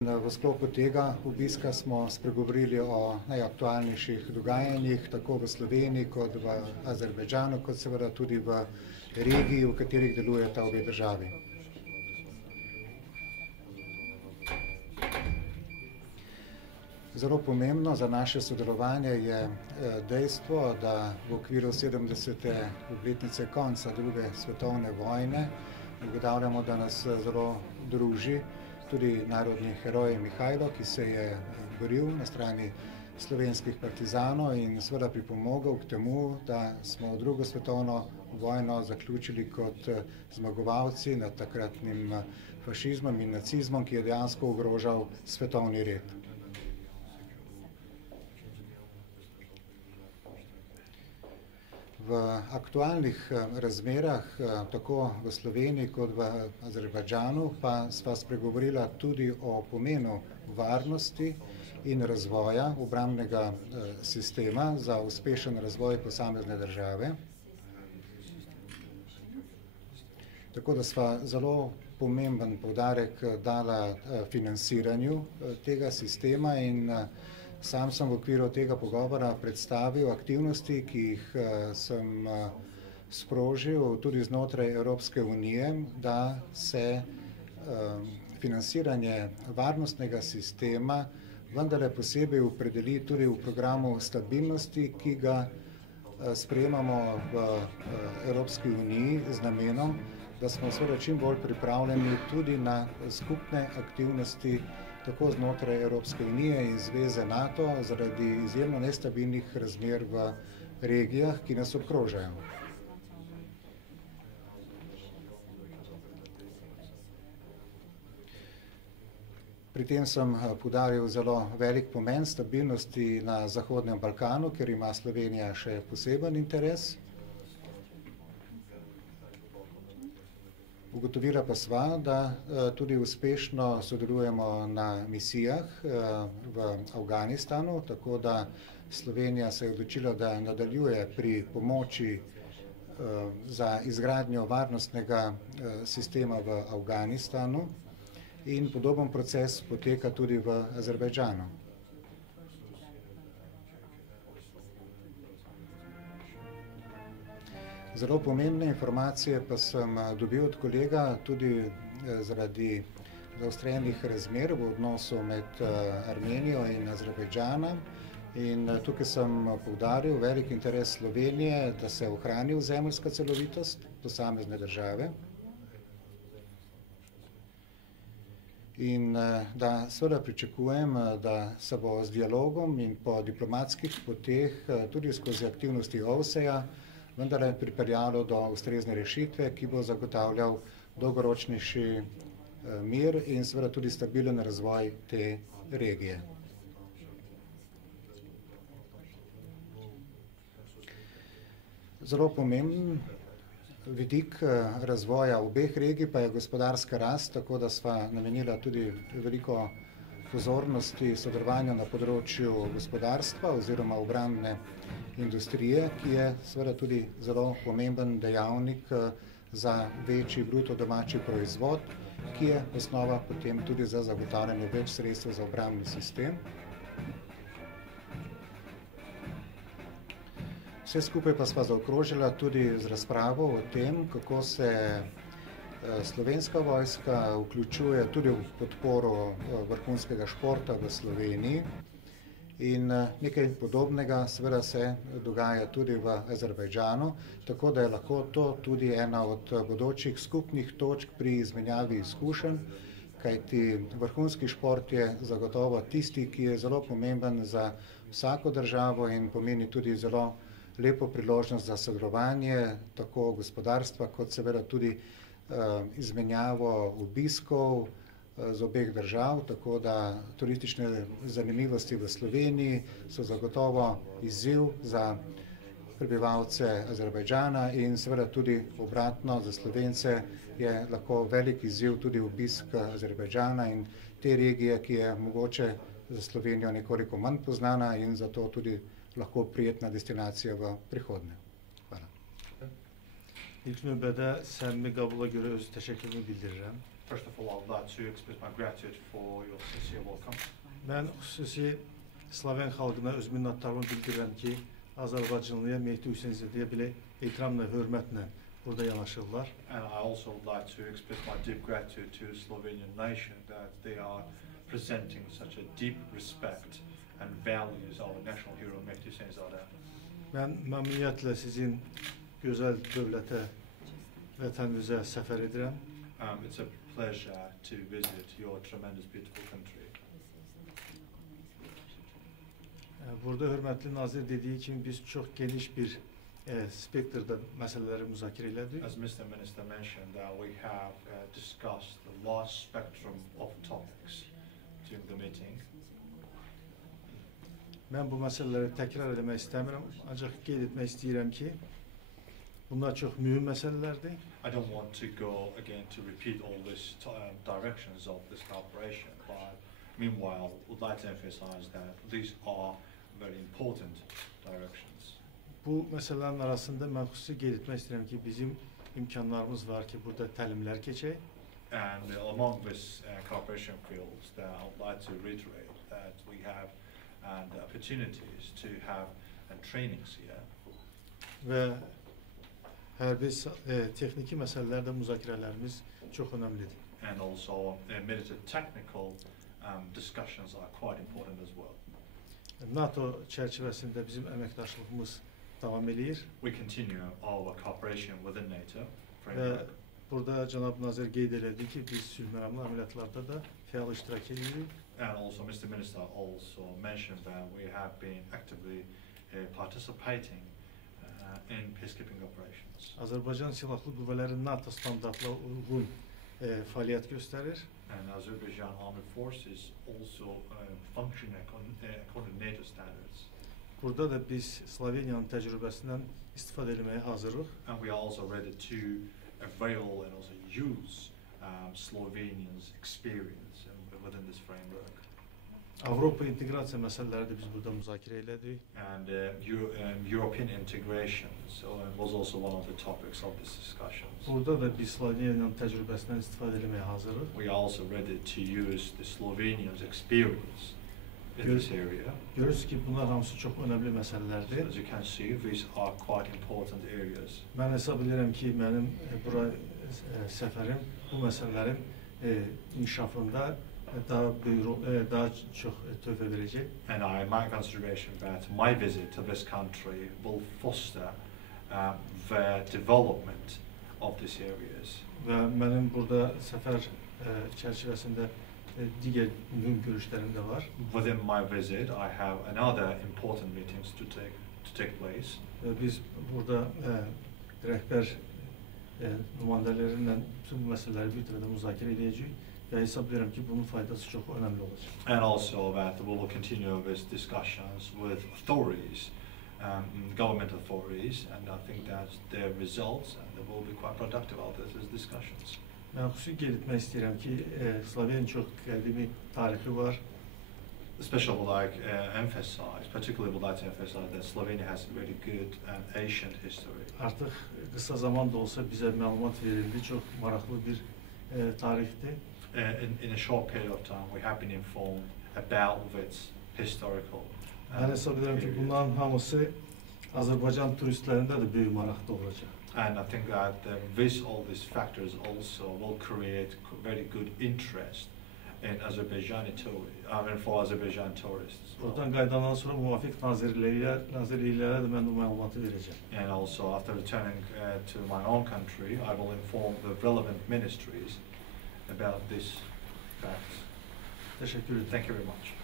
V sklopu tega obiska smo spregovorili o najaktualnejših dogajanjih, tako v Sloveniji kot v Azerbajdžanu, kot seveda tudi v regiji, v katerih delujeta obe državi. Zelo pomembno za naše sodelovanje je dejstvo, da v okviru 70. obletnice konca druge svetovne vojne ugotavljamo, da nas zelo druži tudi narodni heroj Mihajlo, ki se je boril na strani slovenskih partizanov in seveda pripomogel k temu, da smo drugo svetovno vojno zaključili kot zmagovalci nad takratnim fašizmom in nacizmom, ki je dejansko ogrožal svetovni red. V aktualnih razmerah, tako v Sloveniji kot v Azerbajdžanu, pa sva spregovorila tudi o pomenu varnosti in razvoja obrambnega sistema za uspešen razvoj posamezne države. Tako da sva zelo pomemben poudarek dala financiranju tega sistema in sam sem v okviru tega pogovora predstavil aktivnosti, ki jih sem sprožil tudi znotraj Evropske unije, da se financiranje varnostnega sistema vendarle posebej opredeli tudi v programu stabilnosti, ki ga sprejemamo v Evropski uniji z namenom, da smo seveda čim bolj pripravljeni tudi na skupne aktivnosti tako znotraj Evropske unije in zveze NATO zaradi izjemno nestabilnih razmer v regijah, ki nas obkrožajo. Pri tem sem poudaril zelo velik pomen stabilnosti na Zahodnem Balkanu, ker ima Slovenija še poseben interes. Ugotovila pa sva, da tudi uspešno sodelujemo na misijah v Afganistanu, tako da Slovenija se je odločila, da nadaljuje pri pomoči za izgradnjo varnostnega sistema v Afganistanu in podoben proces poteka tudi v Azerbajdžanu. Zelo pomembne informacije pa sem dobil od kolega tudi zaradi zaostrenih razmer v odnosu med Armenijo in Azerbajdžanom. In tukaj sem poudaril velik interes Slovenije, da se ohrani ozemeljska celovitost posamezne države. In da seveda pričakujem, da se bo z dialogom in po diplomatskih poteh tudi skozi aktivnosti OVSE-ja vendar je pripeljalo do ustrezne rešitve, ki bo zagotavljal dolgoročnejši mir in seveda tudi stabilen razvoj te regije. Zelo pomemben vidik razvoja obeh regij pa je gospodarska rast, tako da sva namenila tudi veliko pozornosti sodelovanju na področju gospodarstva oziroma obrambne industrije, ki je seveda tudi zelo pomemben dejavnik za večji bruto domači proizvod, ki je osnova potem tudi za zagotavljanje več sredstev za obrambni sistem. Vse skupaj pa sva zaokrožila tudi z razpravo o tem, kako se Slovenska vojska vključuje tudi v podporo vrhunskega športa v Sloveniji in nekaj podobnega seveda se dogaja tudi v Azerbajdžanu, tako da je lahko to tudi ena od bodočih skupnih točk pri izmenjavi izkušenj, kajti vrhunski šport je zagotovo tisti, ki je zelo pomemben za vsako državo in pomeni tudi zelo lepo priložnost za sodelovanje tako gospodarstva kot seveda tudi izmenjavo obiskov z obeh držav, tako da turistične zanimivosti v Sloveniji so zagotovo izziv za prebivalce Azerbajdžana in seveda tudi obratno za Slovence je lahko velik izziv tudi obisk Azerbajdžana in te regije, ki je mogoče za Slovenijo nekoliko manj poznana in zato tudi lahko prijetna destinacija v prihodnje. Hvala. İlk növbədə səmimi qəbula görə öz təşəkkürümü bildirirəm. First of all, I would like to express my gratitude for your sincere welcome. Mən xüsusi Sloven xalqına öz minnətdarlığımı bildirirəm ki, Azərbaycanlıya, Mehdi Hüseynzadəyə belə ehtiramla, hörmətlə burada yanaşırlar. And I also would like to express my deep gratitude to Slovenian nation that they are presenting such a deep respect and values our national hero Mehdi Hüseynzadə. Mən məmnuniyyətlə sizin gözəl dövlətə, vətənimizə səfər edirəm. It's a pleasure to visit your tremendous, beautiful country. Burada hörmətli nazir dediyi kimi biz çox geniş bir spektrdə məsələləri müzakirə elədik. As Mr. Minister mentioned, we have discussed a large spectrum of topics during the meeting. Mən bu məsələləri təkrar etmək istəmirəm, ancaq qeyd etmək istəyirəm ki, bunlar çox mühüm məsələlərdir. I don't want to go again to repeat all these directions of this cooperation, but meanwhile, would like to emphasize that these are very important directions. Bu məsələlərin arasında mən xüsusi qeyd etmək istəyirəm ki, bizim imkanlarımız var ki, burada təlimlər keçək. And among this cooperation fields, that I would like to reiterate that we have opportunities to have trainings here. Və hərbi texniki məsələlərdə müzakirələrimiz çox önəmlidir. And also military technical discussions are quite important as well. NATO çərçivəsində bizim əməkdaşlığımız davam edir. We continue our cooperation within NATO Və framework. burada cənab nazir qeyd elədi ki, biz sülh məramlı əməliyyatlarda da fəal iştirak edirik. And also Mr. Minister also mentioned that we have been actively participating in peacekeeping operations. Azərbaycan Silahlı Qüvvələri NATO standartlarına uyğun fəaliyyət göstərir. And Azerbaijan Armed Forces also function according to NATO standards. Burada da biz Sloveniyanın təcrübəsindən istifadə etməyə hazırıq. And we are also ready to avail and also use Slovenians' experience within this framework. Avropa inteqrasiya məsələləri də biz burada müzakirə elədik. And European integration was also one of the topics of this discussions. Burada da biz Sloveniyanın təcrübəsindən istifadə etməyə hazırıq. We are also ready to use the Slovenians' experience in this area. Görürsünüz ki, bunlar hamısı çox önəmli məsələlərdir. As you can see, these are quite important areas. Mən hesab edirəm ki, mənim bura səfərim bu məsələlərin inkişafında daha çox töhfə verəcək. And I my consideration that my visit to this country will foster the development of these areas. Və mənim burada səfər çərçivəsində digər mühüm görüşlərim də var. Within my visit, I have another important meetings to take place. Və biz burada rəhbər nümayəndələrlə bütün bu məsələləri bir tərəfdə müzakirə edəcəyik. Və hesab edirəm ki, bunun faydası çox önəmli olacaq. And also that we will continue with discussions with authorities, government authorities, and I think that their results and will be quite productive out of these discussions. Mən xüsusi qeyd etmək istəyirəm ki, Sloveniyanın çox qədimi tarixi var. Especially would like particularly would like to emphasize that Slovenia has a very good and ancient history. Artıq qısa zaman da olsa bizə məlumat verildi, çox maraqlı bir tarixdir. In a short period of time, we have been informed about its historical. Mən hesab edirəm ki, bunların hamısı Azərbaycan turistlərində də böyük maraq doğuracaq. And I think that all these factors also will create very good interest in Azerbaijani tourists, for Azerbaijan tourists. Buradan qayıdandan sonra müvafiq nazirliklərə də mən bu məlumatı verəcəm. And also after returning to my own country, I will inform the relevant ministries about this fact. Teşekkür ederim. Thank you very much.